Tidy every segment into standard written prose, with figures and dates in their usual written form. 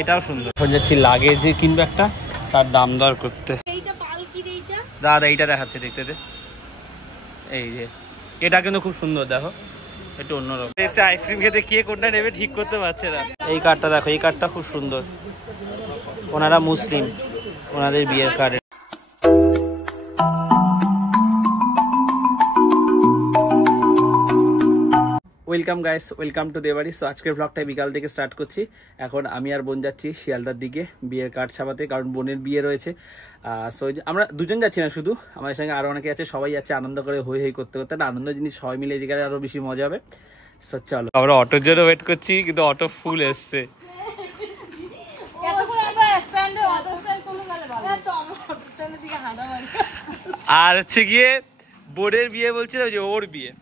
এটাও সুন্দর। এখন যাচ্ছি লাগেজ কিনবো একটা, তার দাম দর করতে। দাদা এইটা দেখাচ্ছে, দেখতে দে। এই যে এটা কিন্তু খুব সুন্দর, দেখো একটু অন্যরকম। এসে আইসক্রিম খেতে কে কোনটা নেবে ঠিক করতে পারছে না। এই কার্ডটা দেখো, এই কার্ডটা খুব সুন্দর। ওনারা মুসলিম, ওনাদের বিয়ের card. Welcome guys, welcome to দেবাড়ি। সো আজকের ব্লগটা বিকাল থেকে স্টার্ট করছি। এখন আমি আর বোন যাচ্ছি শিয়ালদার দিকে বিয়ের কার্ড ছাপাতে, কারণ বোনের বিয়ে রয়েছে। সো আমরা দুজন যাচ্ছি না, শুধু আমাদের সঙ্গে আরো অনেকে আছে, সবাই যাচ্ছে আনন্দ করে হই হই করতে করতে। আনন্দ জিনিস সবাই মিলে গেলে আরো বেশি মজা হবে। সো চলো, আমরা অটোর জন্য ওয়েট করছি, কিন্তু অটো ফুল এসছে। আর হচ্ছে গিয়ে বোনের বিয়ে বলছিল যে ওর বিয়ে।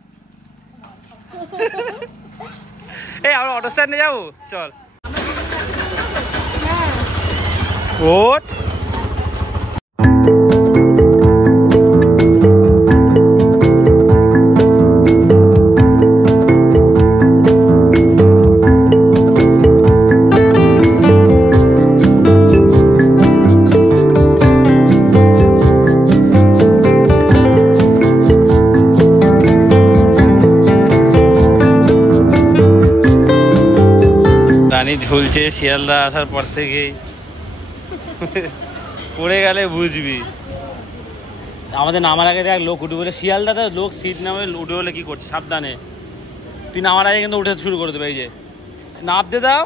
এই আমরা অটো স্ট্যান্ডে যাবো, চল। ওট ঝুলছে শিয়ালদা আসার পর থেকেই, পড়ে গেলে বুঝবি। আমাদের নামার আগে দেখ লোক উঠে বলে, শিয়ালদাতে লোক সিট নামে উঠে বলে কি করছে, সাবধানে। তুই নামার আগে কিন্তু উঠে শুরু করে দেবে। এই যে নামতে দাও,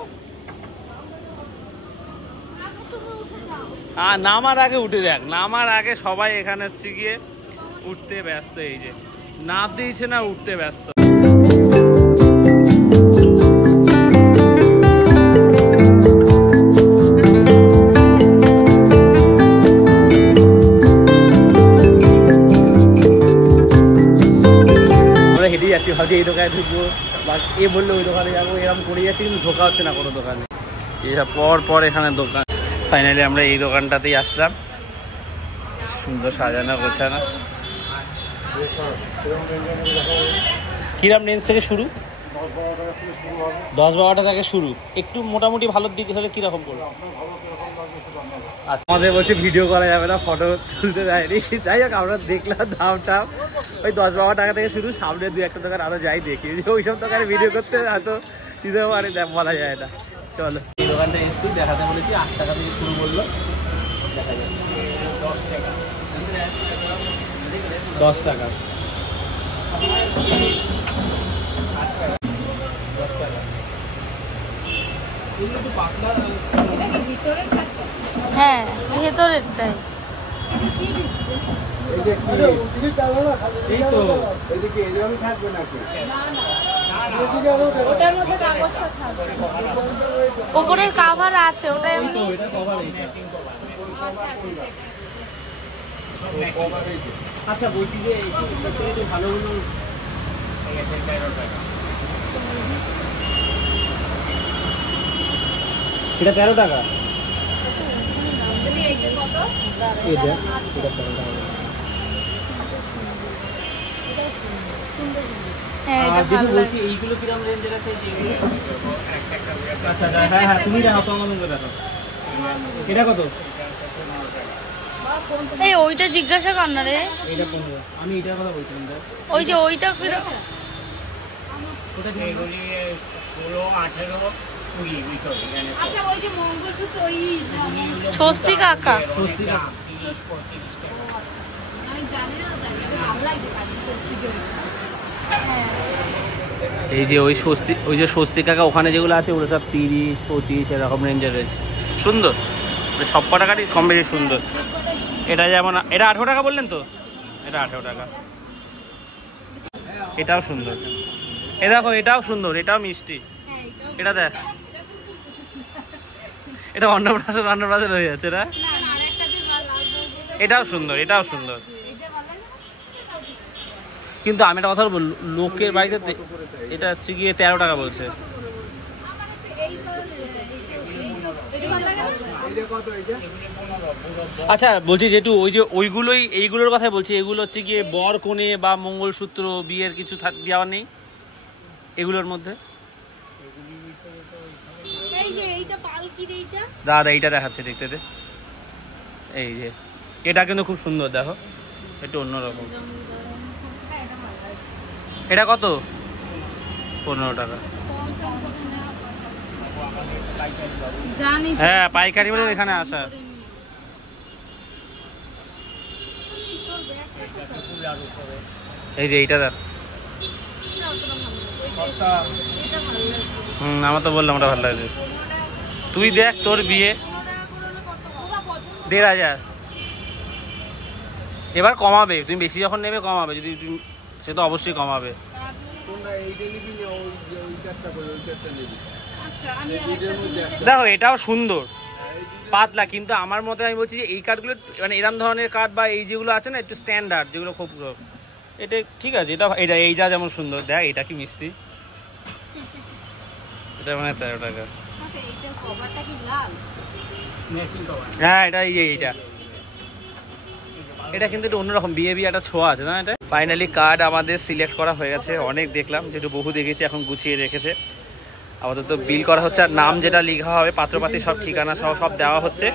নামার আগে উঠে দেখ। নামার আগে সবাই এখানে হচ্ছে গিয়ে উঠতে ব্যস্ত। এই যে নামতে দিচ্ছে না, উঠতে ব্যস্ত। ভাবছি এই দোকানে ঢুকবো, বা এ বললে ওই দোকানে যাবো, এরকম করে যাচ্ছি, কিন্তু ঢোকা হচ্ছে না কোনো দোকানে। এরা পর পর এখানে দোকান। ফাইনালি আমরা এই দোকানটাতেই আসলাম, সুন্দর সাজানো গোছানো। কিরম রেঞ্জ থেকে শুরু? 10-12 টাকা থেকে শুরু। একটু মোটামুটি ভালো দিক হলে কিরকম করবো? আচ্ছা, আমাদের বলছে ভিডিও করা যাবে না, ফটো তুলতে দেয়নি। যাই হোক, আমরা দেখলাম দামটা ওই 10-12 টাকা থেকে শুরু। সামনে 2-1টা দোকান আরো যাই দেখি, ওইসব দোকানে ভিডিও করতে হয়তো দিতে পারে, বলা যায় না। চলো, এই দোকানটা এসছি, দেখাতে বলেছি 8 টাকা থেকে শুরু বললো। দেখা যায় 10 টাকা। হ্যাঁ, ভেতরেরটাই। ওপরের কাভার আছে, ওটা এমনি। আচ্ছা বলছি যে ভালো হলো, এটা 13 টাকা। এইগুলো কিরকম রেঞ্জের আছে? আচ্ছা হ্যাঁ হ্যাঁ, তুমি দেখো, এটা কত? এই ওইটা জিজ্ঞাসা কর না রে। এটা 15। আমি এটার কথা বলছিলাম। ওই যে ওইটা কিরকম? ওটা এগুলি 16, 18, 20। আচ্ছা, ওই যে মঙ্গলসূত্র, ওই স্বস্তিক আঁকা। স্বস্তিক আঁকা এই যে ওই স্বস্তিক আঁকা ওখানে যেগুলো আছে, ওগুলো সব 30-25 এরকম রেঞ্জের রয়েছে। সুন্দর, সব কটা কাটি কম বেশি সুন্দর। এটা যেমন, এটা 18 টাকা বললেন তো, এটা 18 টাকা। এটাও সুন্দর, এ দেখো এটাও সুন্দর, এটাও মিষ্টি। এটা দেখ, এটা অন্নপ্রাশন হয়ে যাচ্ছে না। এটাও সুন্দর, এটাও সুন্দর। কিন্তু আমি একটা কথা বলবো, লোকের বাড়িতে এটা হচ্ছে গিয়ে 13 টাকা বলছে। আচ্ছা বলছি, যেহেতু ওই যে এইগুলোর কথাই বলছি, এগুলো হচ্ছে গিয়ে বর কনে বা মঙ্গলসূত্র বিয়ের কিছু দেওয়া নেই এগুলোর মধ্যে? এই যে এইটা পাল দাদা এইটা দেখাচ্ছে, দেখতে দে। এই যে এটা কিন্তু খুব সুন্দর, দেখো একটু অন্যরকম। এটা কত? 15 টাকা। হ্যাঁ পাইকারি বলে এখানে আসা। এই যে এইটা দেখ। আমার তো বললাম ওটা ভালো লাগছে। তুই দেখ, তোর বিয়ে 1500। এবার কমাবে, তুমি বেশি যখন নেবে কমাবে, যদি সে তো অবশ্যই কমাবে। দেখো এটাও সুন্দর পাতলা, কিন্তু আমার মতে আমি বলছি যে এই কাঠগুলো মানে এরকম ধরনের কাঠ বা এই যেগুলো আছে না একটু স্ট্যান্ডার্ড, যেগুলো খুব এটা ঠিক আছে। এটা এইটা যেমন সুন্দর, দেখ এটা কি মিষ্টি, এটা মানে 13 টাকা। হ্যাঁ এটা এইটা এটা কিন্তু একটু অন্যরকম, বিয়ে একটা ছোঁয়া আছে না এটা। ফাইনালি কার্ড আমাদের সিলেক্ট করা হয়ে গেছে। অনেক দেখলাম, যেহেতু বহু দেখেছি, এখন গুছিয়ে রেখেছে। আপাতত বিল করা হচ্ছে, আর নাম যেটা লেখা হবে, পাত্রপাতি সব ঠিকানা সহ সব দেওয়া হচ্ছে।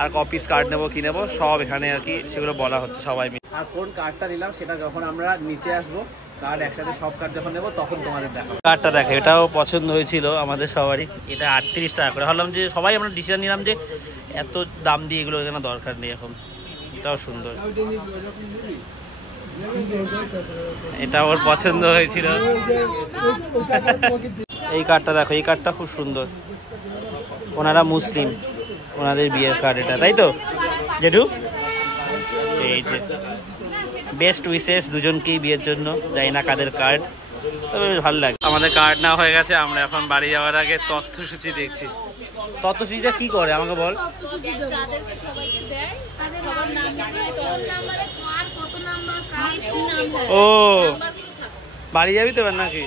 আর কপিস কার্ড নেবো কি নেবো সব এখানে আর কি সেগুলো বলা হচ্ছে সবাই মিলে। আর কোন কার্ডটা নিলাম সেটা যখন আমরা নিতে আসবো, কার্ড একসাথে সব কার্ড যখন নেবো তখন তোমাদের দেখাবো। কার্ডটা দেখো, এটাও পছন্দ হয়েছিল আমাদের সবারই। এটা 38 টাকা করে। ভাবলাম যে সবাই আমরা ডিসিশন নিলাম যে এত দাম দিয়ে এগুলো এখানে দরকার নেই এখন। এটাও সুন্দর, এটা ওর পছন্দ হয়েছিল। এই কার্ডটা দেখো, এই কার্ডটা খুব সুন্দর। ওনারা মুসলিম, ওনাদের বিয়ের কার্ড এটা, তাই তো জেঠু? এই যে বেস্ট উইশেস দুজনকেই বিয়ের জন্য, জানি না কাদের কার্ড, তবে ভালো লাগে। আমাদের কার্ড না হয়ে গেছে, আমরা এখন বাড়ি যাওয়ার আগে তথ্যসূচি দেখছি। তথ্যসূচিটা কি করে আমাকে বল। ও বাড়ি যাবি তো এবার নাকি?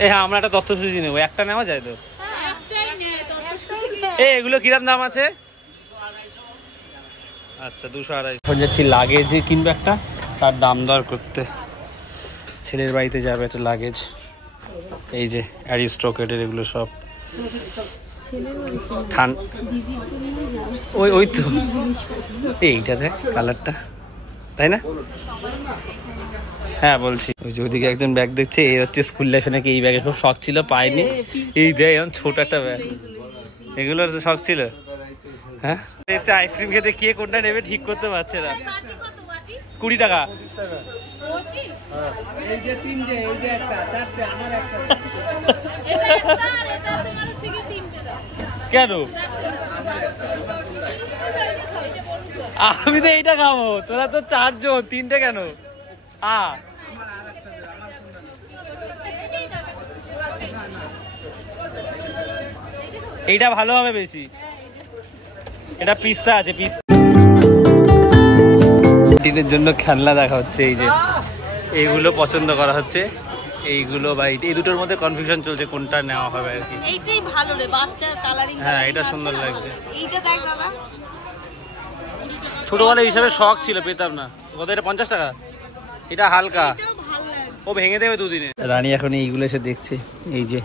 হ্যাঁ আমরা একটা তথ্যসূচি নেবো, একটা নেওয়া যায় তো? এগুলো কিরম দাম আছে? আচ্ছা 228। এখন যাচ্ছি লাগেজ কিনবো একটা, তার দাম দর করতে। ছেলের বাড়িতে যাবে একটা লাগেজ। এই যে অ্যারিস্টোক্রেটের এগুলো সব ওই তো এইটা দেখ কালারটা, তাই না? হ্যাঁ বলছি, ওই যে ওইদিকে একজন ব্যাগ দেখছে, এই হচ্ছে স্কুল লাইফে নাকি এই ব্যাগের খুব শখ ছিল, পাইনি। এই দেখ এমন ছোট একটা ব্যাগ, এগুলোর তো শখ ছিল। হ্যাঁ এসে আইসক্রিম খেতে কে কোনটা নেবে ঠিক করতে পারছে না। 20 টাকা। কেন? আমি তো এইটা খাবো, তোরা তো 4 জন, 3টে কেন? এইটা ভালো হবে বেশি, এটা পিস্তা আছে। দিনের জন্য খেলনা দেখা হচ্ছে, এই যে এইগুলো পছন্দ করা হচ্ছে, এইগুলো বা এই দুটোর মধ্যে কনফিউশন চলছে কোনটা নেওয়া হবে আর কি। এইটাই ভালো রে, বাচ্চার কালারিং। হ্যাঁ এটা সুন্দর লাগছে। এইটা দেখ বাবা, ছোটবেলায় হিসাবে শখ ছিল, পেতাম না। কত এটা? 50 টাকা। এটা হালকা, ও ভেঙে দেবে দুদিনে। রানী এখন এইগুলো এসে দেখছে, এই যে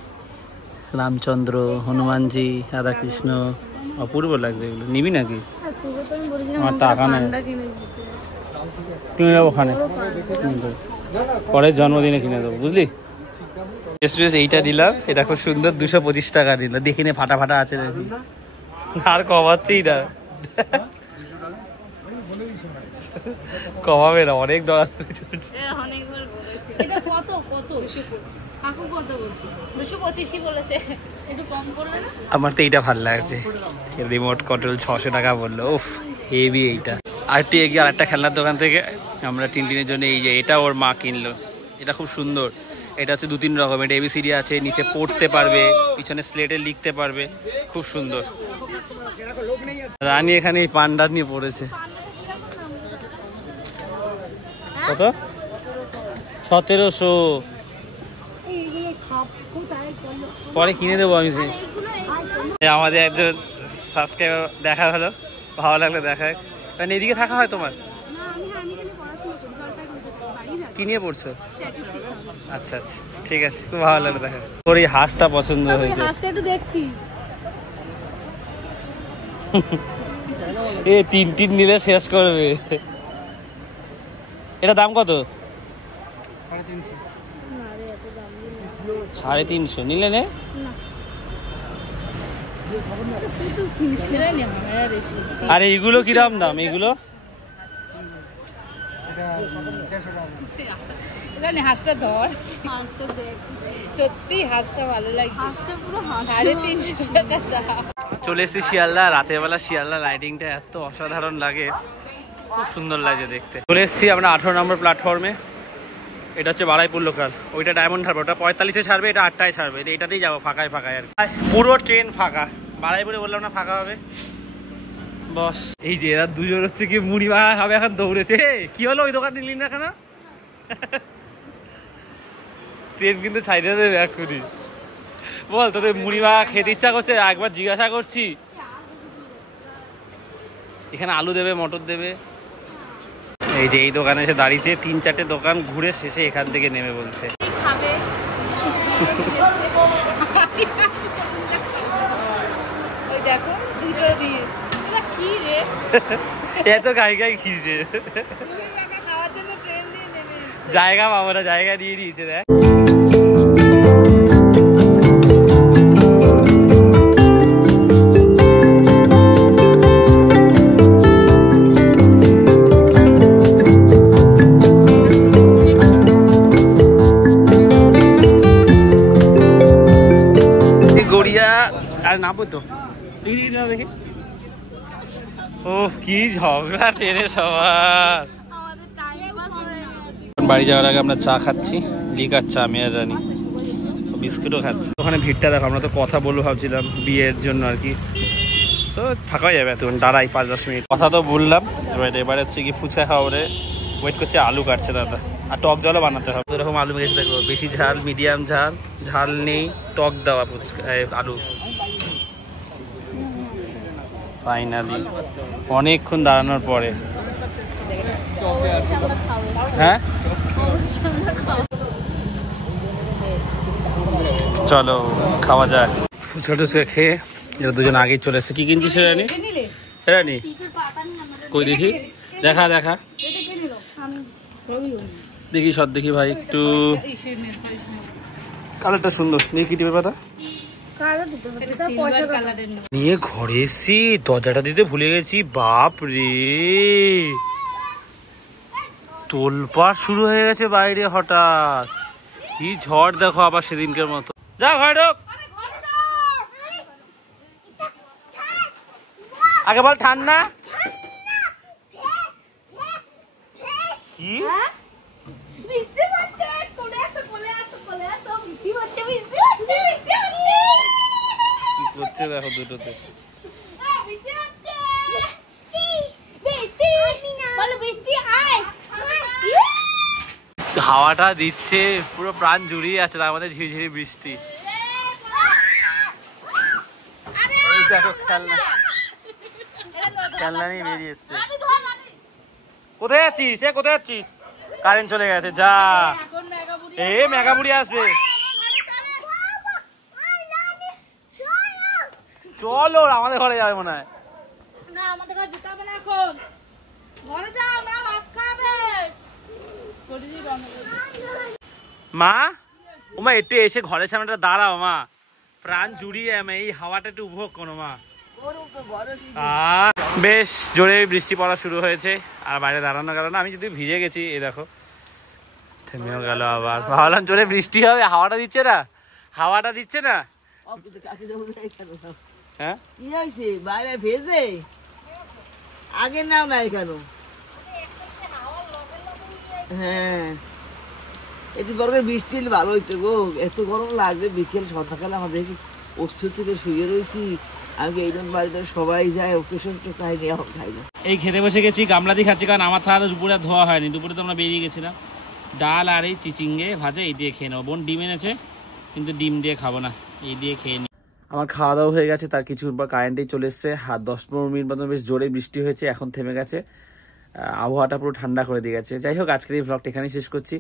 রামচন্দ্র, হনুমানজি, রাধাকৃষ্ণ, অপূর্ব লাগছে। এগুলো নিবি নাকি? আমার টাকা নেই, কিনে যাবো ওখানে, পরের জন্মদিনে কিনে দেবো, বুঝলি? এইটা নিলাম, এটা খুব সুন্দর, 225 টাকা নিল। দেখিনি ফাটা ফাটা আছে দেখি, আর কমাচ্ছি না, কমাবে না, অনেক দরাদরি চলছে। আমার তো এইটা ভালো লাগছে, রিমোট কন্ট্রোল 600 টাকা বললো, উফ হেভি এইটা। আরেকটু এগিয়ে আরেকটা খেলনার দোকান থেকে আমরা টিনটিনের জন্য এই যে এটা ওর মা কিনলো, এটা খুব সুন্দর। এটা হচ্ছে 2-3 রকম, এটা ABCD আছে, নিচে পড়তে পারবে, পিছনে স্লেটে লিখতে পারবে, খুব সুন্দর। রানী এখানে এই পান্ডা নিয়ে পড়েছে। কত? 1700। পরে কিনে দেবো আমি। আমাদের একজন সাবস্ক্রাইবার দেখা হলো, ভালো লাগলো দেখায়। মানে এদিকে থাকা হয় তোমার? কি নিয়ে পড়ছো? আচ্ছা আচ্ছা ঠিক আছে, খুব ভালো লাগলো দেখো। তোর এই হাঁসটা পছন্দ হয়েছে। হাঁসটা একটু দেখছি। এ তিন নিলে শেষ করবে। এটা দাম কত? 350 নিলে নে। আর এইগুলো কিরকম দাম? এইগুলো হাঁসটা ধর, সত্যি হাঁসটা ভালো লাগছে। 350 টাকা দাম। চলে এসেছি শিয়ালদা। রাতের বেলা শিয়ালদা লাইটিংটা এত অসাধারণ লাগে, খুব সুন্দর লাগে দেখতে। চলে এসেছি আমরা 18 নম্বর প্ল্যাটফর্মে। এটা হচ্ছে বারাইপুর লোকাল, ওইটা ডায়মন্ড হারবার, ওটা 45-এ ছাড়বে, এটা 8টায় ছাড়বে। এটাতেই যাবো, ফাঁকায় ফাঁকায় আর পুরো ট্রেন ফাঁকা। বারাইপুরে বললাম না ফাঁকা হবে, বস। এই যে এরা দুজন হচ্ছে কি মুড়ি মাখা খাবে, এখন দৌড়েছে। কি হলো, ওই দোকান নিলি না কেন? ট্রেন কিন্তু ছাইড়ে দেবে এক্ষুনি। বল, তোদের মুড়ি মাখা খেতে ইচ্ছা করছে? একবার জিজ্ঞাসা করছি। এখানে আলু দেবে, মটর দেবে। এই যে এই দোকানে এসে দাঁড়িয়েছে, 3-4টে দোকান ঘুরে শেষে এখান থেকে নেমে বলছে। এত গাই গাই খিসে, জায়গা পাবো না, জায়গা দিয়ে দিয়েছে দেখ। নামবো তো দেখি। ও কি ঝগড়া ট্রেনে সবার। বাড়ি যাওয়ার আগে আমরা চা খাচ্ছি, লিকার চা, মেয়ের রানী, বিস্কুটও খাচ্ছি। ওখানে ভিড়টা দেখো, আমরা তো কথা বলবো ভাবছিলাম বিয়ের জন্য আর কি। সো ফাঁকা হয়ে যাবে, এতক্ষণ দাঁড়াই 5-10 মিনিট। কথা তো বললাম, এবার হচ্ছে কি ফুচকা খাওয়ারে ওয়েট করছে। আলু কাটছে দাদা, আর টক জলও বানাতে হবে। এরকম আলু মেখেছে দেখো, বেশি ঝাল, মিডিয়াম ঝাল, ঝাল নেই, টক দেওয়া ফুচকা আলু। ফাইনালি অনেকক্ষণ দাঁড়ানোর পরে, হ্যাঁ চলো খাওয়া যাক। ফুচকা টুচকা খেয়ে এরা দুজন আগেই চলে এসছে। কি কিনছিস রানী? রানী কই দেখি, দেখা দেখা দেখি, সব দেখি ভাই। একটু কালারটা সুন্দর, দেখি টিপের পাতা নিয়ে ঘরে এসছি, দরজাটা দিতে ভুলে গেছি। বাপ রে, তোলপাড় শুরু হয়ে গেছে বাইরে হঠাৎ। কি ঝড় দেখো, আবার সেদিনকার মতো। যা ঘরে ঢোক, আগে বল ঠান্ডা কি? করছে দেখো দুটোতে। হাওয়াটা দিচ্ছে, পুরো প্রাণ জুড়িয়ে আছে, তার মধ্যে ঝিরিঝিরি বৃষ্টি। দেখো খেলনা নিয়ে বেরিয়ে এসছে। কোথায় যাচ্ছিস? কোথায় যাচ্ছিস? কারেন্ট চলে গেছে, যা। এ মেগা বুড়ি আসবে, চলো আমাদের ঘরে যাবে মনে হয়। মা, ওমা একটু এসে ঘরের সামনেটা দাঁড়াও মা, প্রাণ জুড়িয়ে আমি এই হাওয়াটা একটু উপভোগ করো মা। বেশ জোরে বৃষ্টি পড়া শুরু হয়েছে, আর বাইরে দাঁড়ানোর কারণে আমি যদি ভিজে গেছি। এই দেখো থেমেও গেল আবার। ভাবলাম জোরে বৃষ্টি হবে, হাওয়াটা দিচ্ছে না, হাওয়াটা দিচ্ছে না। হ্যাঁ কি হয়েছে, বাইরে ভেজে আগে নাও না কেন? হ্যাঁ একটু বরং বৃষ্টি ভালো হইতো গো, এত গরম লাগবে। বিকেল সন্ধ্যাকালে আমাদের ওষুধ থেকে শুয়ে রয়েছি। আমি এইরকম বাড়িতে সবাই যায়, ওকেশন তো খাই নিয়ে খাই না। এই খেতে বসে গেছি, গামলা দিয়ে খাচ্ছি, কারণ আমার থালা দুপুরে ধোয়া হয়নি। দুপুরে তো আমরা বেরিয়ে গেছিলাম। ডাল আর এই চিচিঙ্গে ভাজা, এই দিয়ে খেয়ে নেবো। বোন ডিম এনেছে, কিন্তু ডিম দিয়ে খাবো না, এই দিয়ে খেয়ে নি। আমার খাওয়া দাওয়া হয়ে গেছে, তার কিছু পর কারেন্টেই চলে এসছে। 10-15 মিনিট মতো বেশ জোরে বৃষ্টি হয়েছে, এখন থেমে গেছে। আবহাওয়াটা পুরো ঠান্ডা করে দিয়ে গেছে। যাই হোক, আজকের এই ব্লগটা এখানেই শেষ করছি।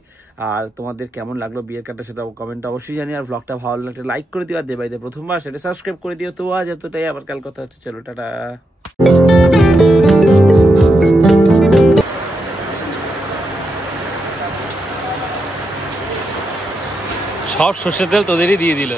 আর তোমাদের কেমন লাগলো বিয়ের কার্ডটা সেটা কমেন্টে অবশ্যই জানি। আর ব্লগটা ভালো লাগলে লাইক করে দিও, আর দেবাইতে প্রথমবার সেটা সাবস্ক্রাইব করে দিও। তো আজ এতটাই, আবার কাল কথা হচ্ছে। চলো টাটা। সব সর্ষের তেল তোদেরই দিয়ে দিল।